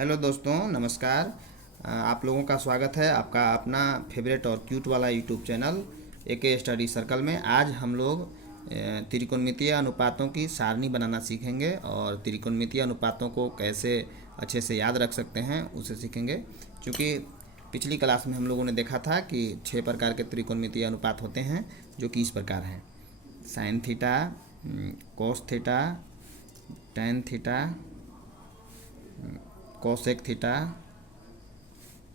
Hello दोस्तों, नमस्कार। आप लोगों का स्वागत है आपका अपना फेवरेट और क्यूट वाला YouTube channel AK study circle में। आज हम लोग त्रिकोणमितीय अनुपातों की सारणी बनाना सीखेंगे और त्रिकोणमितीय अनुपातों को कैसे अच्छे से याद रख सकते हैं उसे सीखेंगे। क्योंकि पिछली क्लास में हम लोगों ने देखा था कि 6 प्रकार के त्रिकोणमितीय अनुपात होते हैं, जो कि इस प्रकार हैं: sine theta, cos theta, tan theta, cosec theta,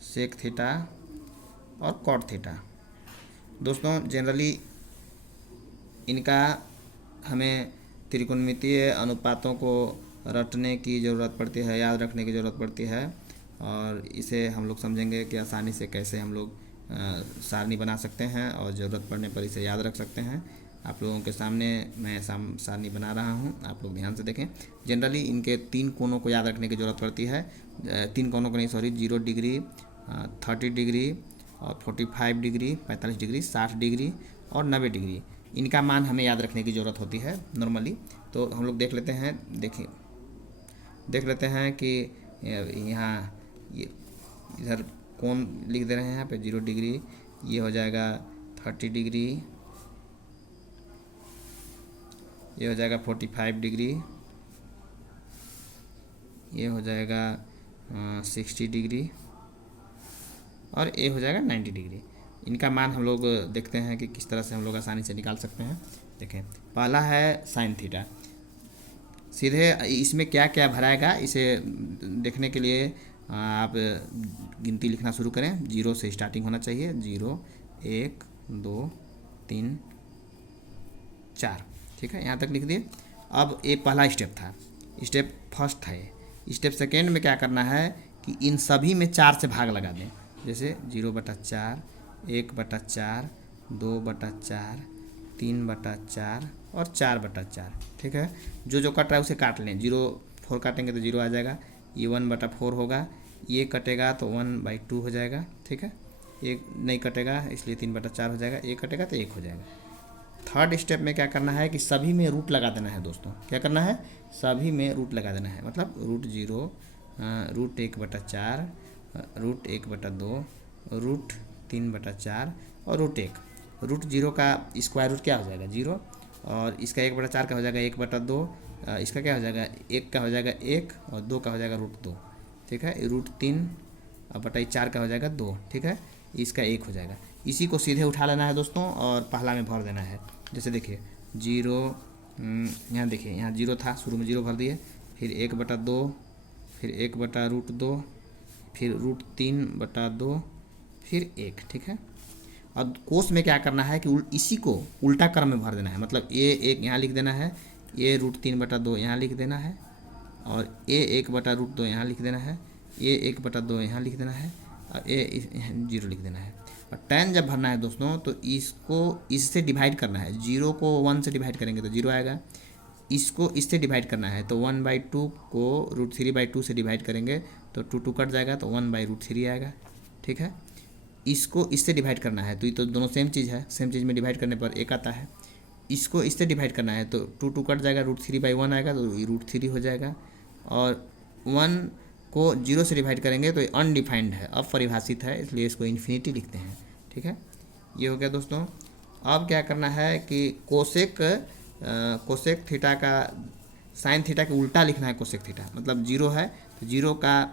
sec theta और कॉट थीटा। दोस्तों, जनरली इनका हमें त्रिकोणमितीय अनुपातों को रटने की ज़रूरत पड़ती है, याद रखने की ज़रूरत पड़ती है। और इसे हम लोग समझेंगे कि आसानी से कैसे हम लोग सारणी बना सकते हैं और ज़रूरत पड़ने पर इसे याद रख सकते हैं। आप लोगों के सामने मैं सारणी बना रहा हूं, आप लोग ध्यान से देखें। जनरली इनके 3 कोणों को याद रखने की ज़रूरत पड़ती है। 3 कोणों को नहीं, सॉरी, 0 डिग्री, 30 डिग्री और 45 डिग्री, 45 डिग्री, 60 डिग्री और 90 डिग्री। इनका मान हमें याद रखने की ज़रूरत होती है नॉर्मली। तो हम लोग देख लेते हैं कि यहाँ ये इधर कोण लिख दे रहे हैं। यहाँ पे 0 डिग्री, ये हो जाएगा 30 डिग्री, ये हो जाएगा 45 डिग्री, ये हो जाएगा 60 डिग्री और ये हो जाएगा 90 डिग्री। इनका मान हम लोग देखते हैं कि किस तरह से हम लोग आसानी से निकाल सकते हैं। देखें, पहला है साइन थीटा। सीधे इसमें क्या क्या भराएगा इसे देखने के लिए आप गिनती लिखना शुरू करें। 0 से स्टार्टिंग होना चाहिए। 0, 1, 2, 3, 4, ठीक है, यहाँ तक लिख दिए। अब ये पहला स्टेप था, स्टेप फर्स्ट था। ये स्टेप सेकेंड में क्या करना है कि इन सभी में 4 से भाग लगा दें। जैसे 0/4, 1/4, 2/4, 3/4 और 4/4, ठीक है। जो जो कट रहा है उसे काट लें। 0, 4 काटेंगे तो 0 आ जाएगा। ये 1/4 होगा, ये कटेगा तो 1/2 हो जाएगा, ठीक है। एक नहीं कटेगा इसलिए 3/4 हो जाएगा, एक कटेगा तो 1 हो जाएगा। थर्ड स्टेप में क्या करना है कि सभी में रूट लगा देना है। दोस्तों, क्या करना है? सभी में रूट लगा देना है। मतलब √0, √1/4, √1/2, √3/4 और √1। √0 का स्क्वायर रूट क्या हो जाएगा? 0। और इसका 1/4 का हो जाएगा 1/2। इसका क्या हो जाएगा? 1 का हो जाएगा 1 और 2 का हो जाएगा √2, ठीक है। √3/4 का हो जाएगा 2, ठीक है। इसका 1 हो जाएगा। इसी को सीधे उठा लेना है दोस्तों और पहला में भर देना है। जैसे देखिए 0, यहाँ देखिए, यहाँ 0 था, शुरू में 0 भर दिए, फिर 1/2, फिर 1/√2, फिर √3/2, फिर 1, ठीक है। और कोस में क्या करना है कि इसी को उल्टा क्रम में भर देना है। मतलब ये 1 यहाँ लिख देना है, ये √3/2 यहाँ लिख देना है और ये 1/√2 यहाँ लिख देना है, ये 1/2 यहाँ लिख देना है और ये 0 लिख देना है। और tan जब भरना है दोस्तों तो इसको इससे डिवाइड करना है। 0 को 1 से डिवाइड करेंगे तो 0 आएगा। इसको इससे डिवाइड करना है तो 1/2 को √3/2 से डिवाइड करेंगे तो 2 कट जाएगा तो 1/√3 आएगा, ठीक है। इसको इससे डिवाइड करना है तो ये तो दोनों सेम चीज़ है, सेम चीज़ में डिवाइड करने पर 1 आता है। इसको इससे डिवाइड करना है तो 2 कट जाएगा, √3/1 आएगा तो √3 हो जाएगा। और 1 को 0 से डिवाइड करेंगे तो ये अनडिफाइंड है, अपरिभाषित है, इसलिए इसको इन्फिनिटी लिखते हैं, ठीक है। ये हो गया दोस्तों। अब क्या करना है कि कोसेक थीटा का साइन थीटा के उल्टा लिखना है। कोसेक थीटा मतलब 0 है तो 0 का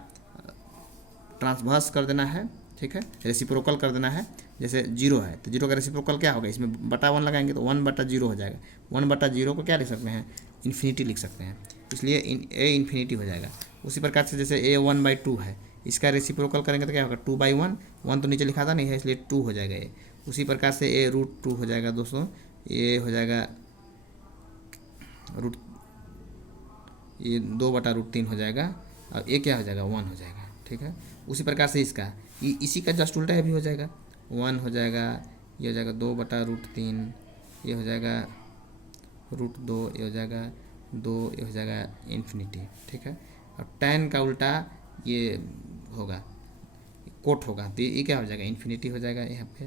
ट्रांसवर्स कर देना है, ठीक है, रेसिप्रोकल कर देना है। जैसे 0 है तो 0 का रेसिप्रोकल क्या होगा? इसमें /1 लगाएंगे तो 1/0 हो जाएगा। 1/0 को क्या लिख सकते हैं? इन्फिनिटी लिख सकते हैं, इसलिए ए इन्फिनिटी हो जाएगा। उसी प्रकार से जैसे a 1/2 है, इसका रेसिप्रोकल करेंगे तो क्या होगा? 2/1, 1 तो नीचे लिखा था नहीं है इसलिए 2 हो जाएगा ये। उसी प्रकार से a √2 हो जाएगा दोस्तों, ये हो जाएगा ये 2/√3 हो जाएगा और ये क्या हो जाएगा? 1 हो जाएगा, ठीक है। उसी प्रकार से इसका इसी का जस्ट उल्टा भी हो जाएगा, 1 हो जाएगा, ये हो जाएगा 2/√3, ये हो जाएगा √2, ये हो जाएगा 2, ये हो जाएगा इन्फिनिटी, ठीक है। और tan का उल्टा ये होगा, कोट होगा, तो ये क्या हो जाएगा? इन्फिनिटी हो जाएगा यहाँ पे।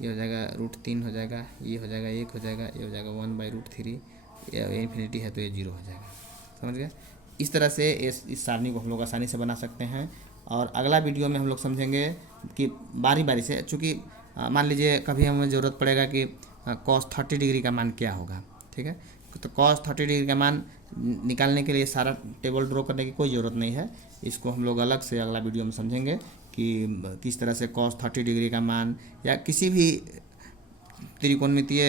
ये हो जाएगा √3 हो जाएगा, ये हो जाएगा 1 हो जाएगा, ये हो जाएगा 1/√3, ये इन्फिनिटी है तो ये 0 हो जाएगा। समझ गए? इस तरह से इस सारणी को हम लोग आसानी से बना सकते हैं। और अगला वीडियो में हम लोग समझेंगे कि बारी बारी से, चूँकि मान लीजिए कभी हमें ज़रूरत पड़ेगा कि cos 30 डिग्री का मान क्या होगा, ठीक है। तो cos 30 डिग्री का मान निकालने के लिए सारा टेबल ड्रॉ करने की कोई ज़रूरत नहीं है। इसको हम लोग अलग से अगला वीडियो में समझेंगे कि किस तरह से cos 30 डिग्री का मान या किसी भी त्रिकोणमितीय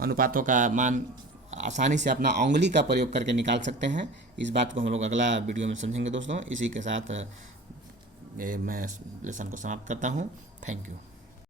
अनुपातों का मान आसानी से अपना उंगली का प्रयोग करके निकाल सकते हैं। इस बात को हम लोग अगला वीडियो में समझेंगे दोस्तों। इसी के साथ मैं लेसन को समाप्त करता हूँ। Thank you.